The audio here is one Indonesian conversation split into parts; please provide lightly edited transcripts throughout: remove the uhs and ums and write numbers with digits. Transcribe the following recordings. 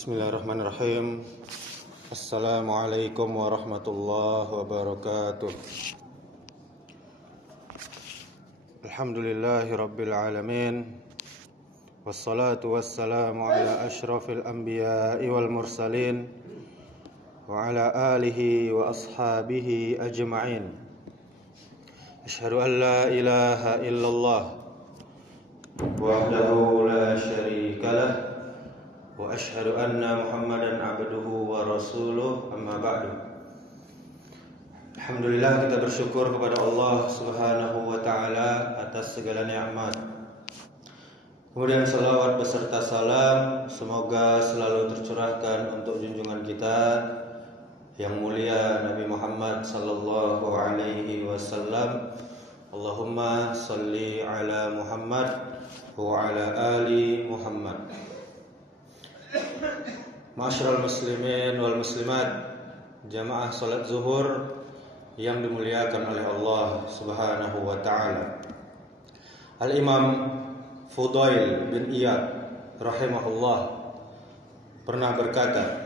Bismillahirrahmanirrahim. Assalamualaikum warahmatullahi wabarakatuh. Alhamdulillahi rabbil alamin. Wassalatu wassalamu ala ashrafil anbiya'i wal mursalin wa ala alihi wa ashabihi ajma'in. Asyhadu an la ilaha illallah wahdahu la syarika lah wa asyhadu anna Muhammadan abduhu wa rasuluh, amma ba'du. Alhamdulillah, kita bersyukur kepada Allah Subhanahu wa taala atas segala nikmat. Kemudian salawat beserta salam semoga selalu tercurahkan untuk junjungan kita yang mulia Nabi Muhammad sallallahu alaihi wasallam. Allahumma salli ala Muhammad wa ala ali Muhammad. Ma'asyiral muslimin wal muslimat, jamaah salat zuhur yang dimuliakan oleh Allah Subhanahu wa taala. Al-Imam Fudail bin Iyad rahimahullah pernah berkata,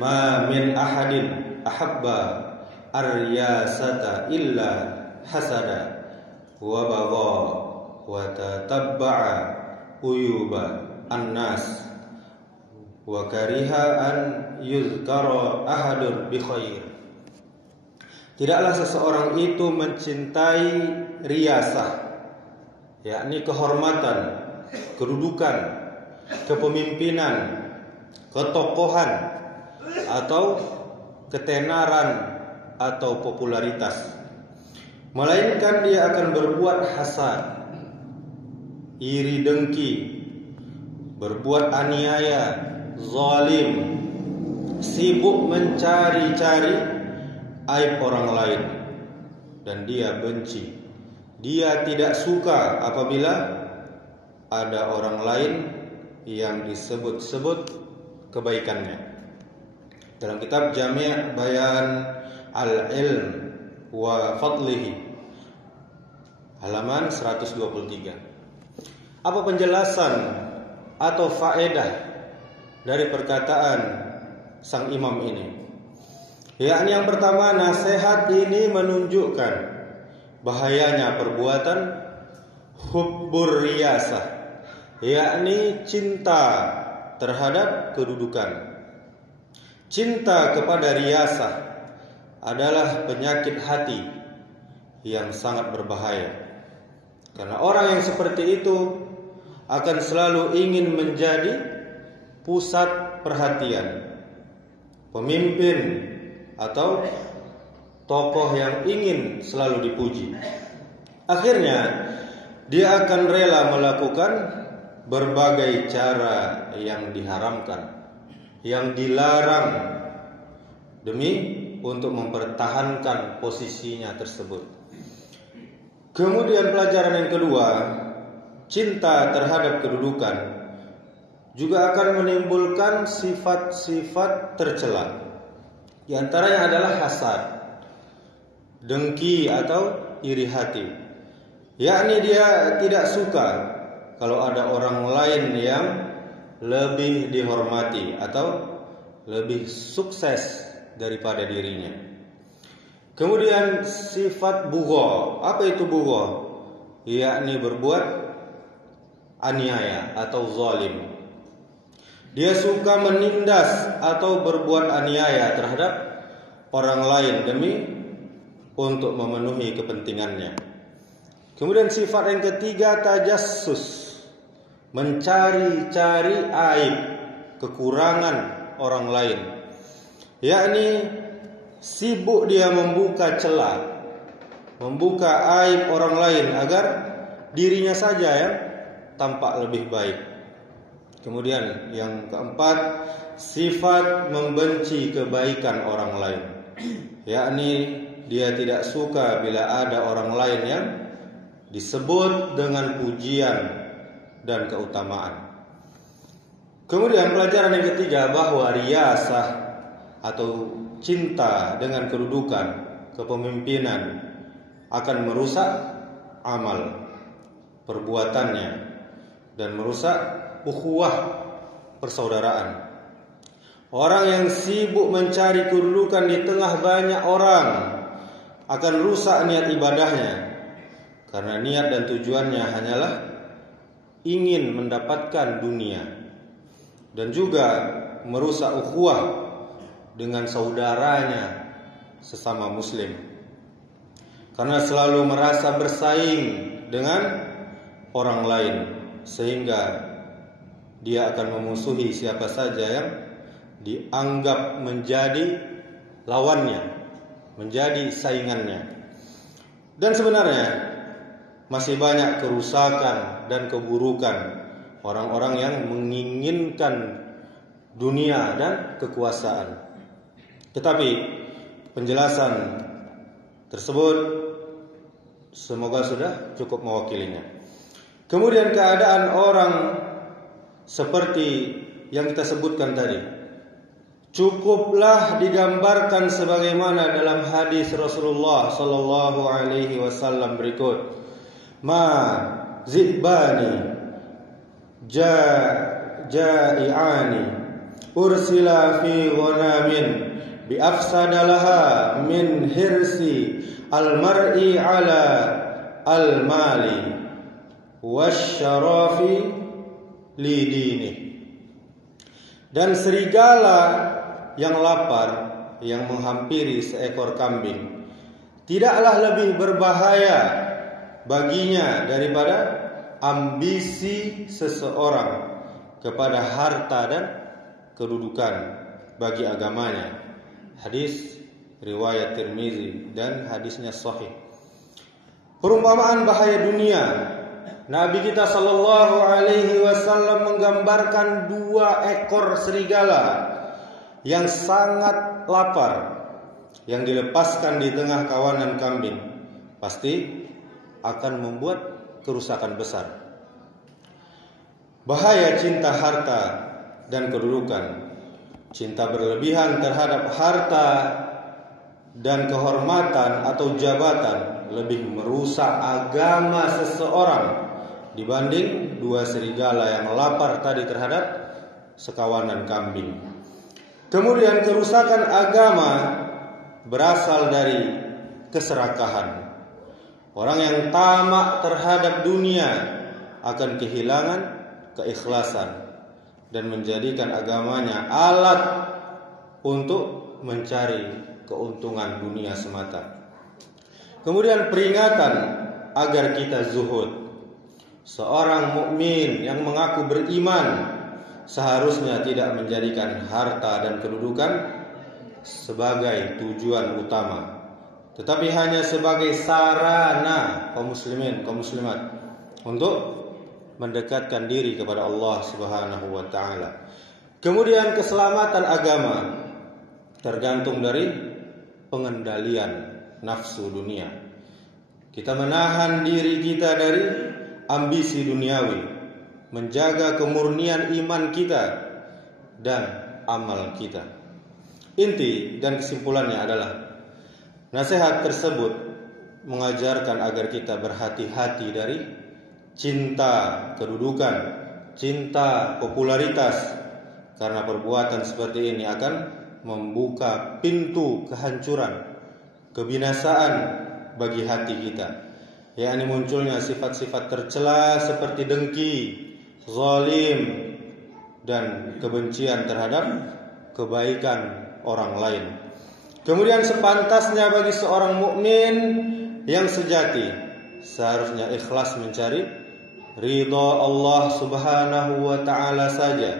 "Ma min ahadin ahabba ar-riyasata illa hasada wa bagha wa tatabba'a uyuba an-nas wa kariha an yuzkara ahadun bi khair." Tidaklah seseorang itu mencintai riyasah, yakni kehormatan, kedudukan, kepemimpinan, ketokohan, atau ketenaran atau popularitas, melainkan dia akan berbuat hasad, iri dengki, berbuat aniaya, zalim, sibuk mencari-cari aib orang lain, dan dia benci. Dia tidak suka apabila ada orang lain yang disebut-sebut kebaikannya. Dalam kitab Jami' Bayan Al-Ilm wa Fadlihi halaman 123. Apa penjelasan atau faedah dari perkataan sang imam ini? Yakni yang pertama, nasihat ini menunjukkan bahayanya perbuatan hubbur riyasah, yakni cinta terhadap kedudukan. Cinta kepada riyasah adalah penyakit hati yang sangat berbahaya, karena orang yang seperti itu akan selalu ingin menjadi pusat perhatian, pemimpin atau tokoh yang ingin selalu dipuji. Akhirnya dia akan rela melakukan berbagai cara yang diharamkan, yang dilarang, demi untuk mempertahankan posisinya tersebut. Kemudian pelajaran yang kedua, cinta terhadap kedudukan juga akan menimbulkan sifat-sifat tercela. Di antaranya adalah hasad, dengki atau iri hati. Yakni dia tidak suka kalau ada orang lain yang lebih dihormati atau lebih sukses daripada dirinya. Kemudian sifat bugha. Apa itu bugha? Yakni berbuat aniaya atau zalim. Dia suka menindas atau berbuat aniaya terhadap orang lain demi untuk memenuhi kepentingannya. Kemudian sifat yang ketiga, tajassus, mencari-cari aib, kekurangan orang lain. Yakni sibuk dia membuka celah, membuka aib orang lain agar dirinya saja yang tampak lebih baik. Kemudian yang keempat, sifat membenci kebaikan orang lain. Yakni dia tidak suka bila ada orang lain yang disebut dengan pujian dan keutamaan. Kemudian pelajaran yang ketiga, bahwa riyasah atau cinta dengan kedudukan, kepemimpinan akan merusak amal perbuatannya dan merusak ukhuwah persaudaraan. Orang yang sibuk mencari kedudukan di tengah banyak orang akan rusak niat ibadahnya, karena niat dan tujuannya hanyalah ingin mendapatkan dunia, dan juga merusak ukhuwah dengan saudaranya sesama muslim, karena selalu merasa bersaing dengan orang lain, sehingga dia akan memusuhi siapa saja yang dianggap menjadi lawannya, menjadi saingannya. Dan sebenarnya masih banyak kerusakan dan keburukan orang-orang yang menginginkan dunia dan kekuasaan. Tetapi penjelasan tersebut semoga sudah cukup mewakilinya. Kemudian keadaan orang seperti yang kita sebutkan tadi cukuplah digambarkan sebagaimana dalam hadis Rasulullah sallallahu alaihi wasallam berikut. Ma zibani ja'iani ursila fi ghanamin bi afsadalaha min hirsi al-mar'i ala al-mali wasyarafi li dini. Dan serigala yang lapar yang menghampiri seekor kambing tidaklah lebih berbahaya baginya daripada ambisi seseorang kepada harta dan kedudukan bagi agamanya. Hadis riwayat Tirmizi dan hadisnya sahih. Perumpamaan bahaya dunia, Nabi kita sallallahu alaihi wasallam menggambarkan 2 ekor serigala yang sangat lapar, yang dilepaskan di tengah kawanan kambing, pasti akan membuat kerusakan besar. Bahaya cinta harta dan kedudukan. Cinta berlebihan terhadap harta dan kehormatan atau jabatan lebih merusak agama seseorang dibanding 2 serigala yang lapar tadi terhadap sekawanan kambing. Kemudian kerusakan agama berasal dari keserakahan. Orang yang tamak terhadap dunia akan kehilangan keikhlasan dan menjadikan agamanya alat untuk mencari keuntungan dunia semata. Kemudian peringatan agar kita zuhud. Seorang mukmin yang mengaku beriman seharusnya tidak menjadikan harta dan kedudukan sebagai tujuan utama, tetapi hanya sebagai sarana kaum muslimin, kaum muslimat untuk mendekatkan diri kepada Allah Subhanahu wa taala. Kemudian keselamatan agama tergantung dari pengendalian nafsu dunia. Kita menahan diri kita dari ambisi duniawi, menjaga kemurnian iman kita dan amal kita. Inti dan kesimpulannya adalah nasihat tersebut mengajarkan agar kita berhati-hati dari cinta kedudukan, cinta popularitas, karena perbuatan seperti ini akan membuka pintu kehancuran, kebinasaan bagi hati kita, yakni munculnya sifat-sifat tercela seperti dengki, zalim, dan kebencian terhadap kebaikan orang lain. Kemudian sepantasnya bagi seorang mukmin yang sejati seharusnya ikhlas mencari ridha Allah Subhanahu wa taala saja,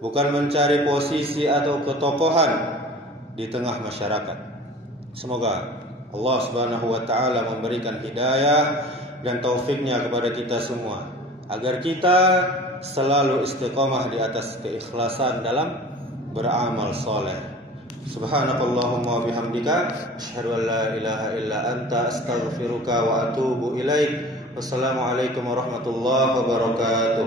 bukan mencari posisi atau ketokohan di tengah masyarakat. Semoga Allah Subhanahu wa taala memberikan hidayah dan taufiknya kepada kita semua, agar kita selalu istiqamah di atas keikhlasan dalam beramal soleh. Subhanakallahumma wa bihamdika asyhadu an la ilaha illa anta astaghfiruka wa atubu ilaik. Wassalamualaikum warahmatullahi wabarakatuh.